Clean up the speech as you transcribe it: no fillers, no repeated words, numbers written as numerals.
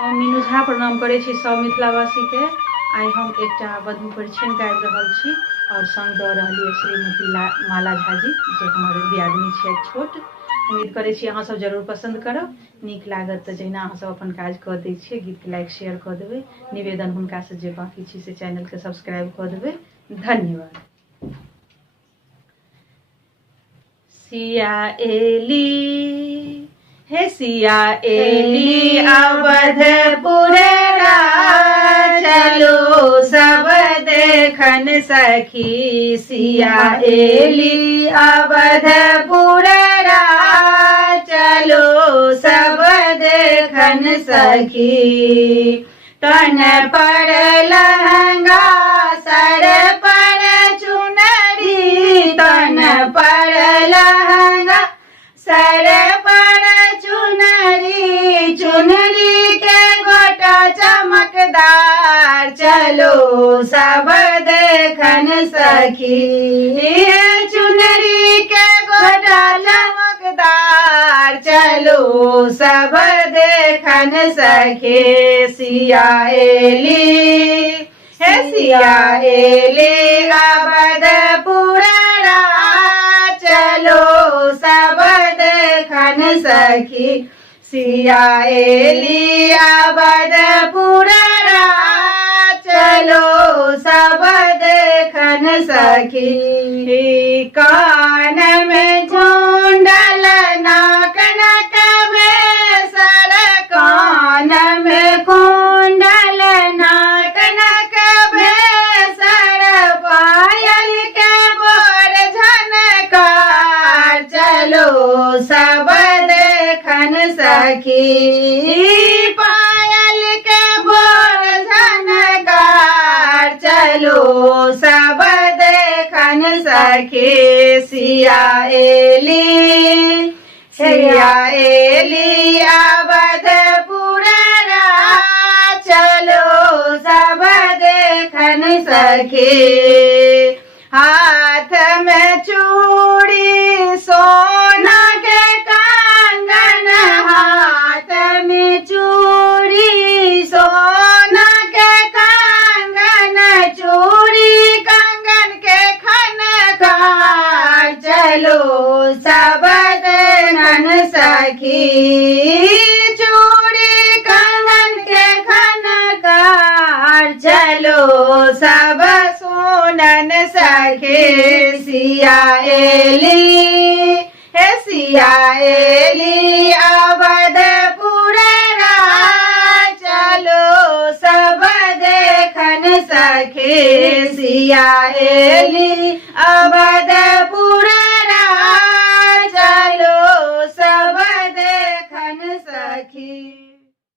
हम मीनू झा प्रणाम करै छी सब मिथिलावासी के। आई हम एकटा वधू परिछन गाबि रहल छी और संग दऽ रहलिए श्रीमती माला झा जी जे हमर दियादनी छै छोट। उम्मीद करै छी अहाँ सब जरूर पसंद करब। नीक लागत तऽ जहिना अहाँ सब अपन काज कऽ दै छियै गीत के लाइक शेयर कऽ देबै। निवेदन हुनका से जे बाकी छी से चैनल के सब्सक्राइब कऽ देबै। धन्यवाद। सिया एली हे सिया एली अवधपुर चलो सब देखन सखी। सिया एली अवधपुर चलो सब देखन सखी। तन पर लहंगा सर पर चुनरी, तन पर लहंगा सर पर चुनरी, चुनरी के गोटा चमकदार चलो सब देखन सखी। चुनरी के गोटा चमकदार चलो सब देखन सखे। सिया एली हे सिया एली अवधपुर चलो सब देखन सखी। सिया एली अवधपुर चलो सब देखन सखी। कान में झुंडल नाक नक बेसर, कान में कुंडल नाक नक बेसर, पायल के बोर झनकार चलो सब देखन सखी। पायल के बोर झनकार चलो सब देखन सखी। सिया एली सिया एली अवधपुर चलो सब देखन सखी। हाथ में चूड़ी सोना के कंगन, हाथ में चूड़ी सोना के कंगन, चूड़ी कंगन के खनकार चलो सब देखन सखी। चूड़ी कंगन के खनकार चलो सब सुनन सखे। सिया एली हे सिया एली अवधपुर चलो सब देखन सखे। सिया एली अवधपुर चलो सब देखन सखी।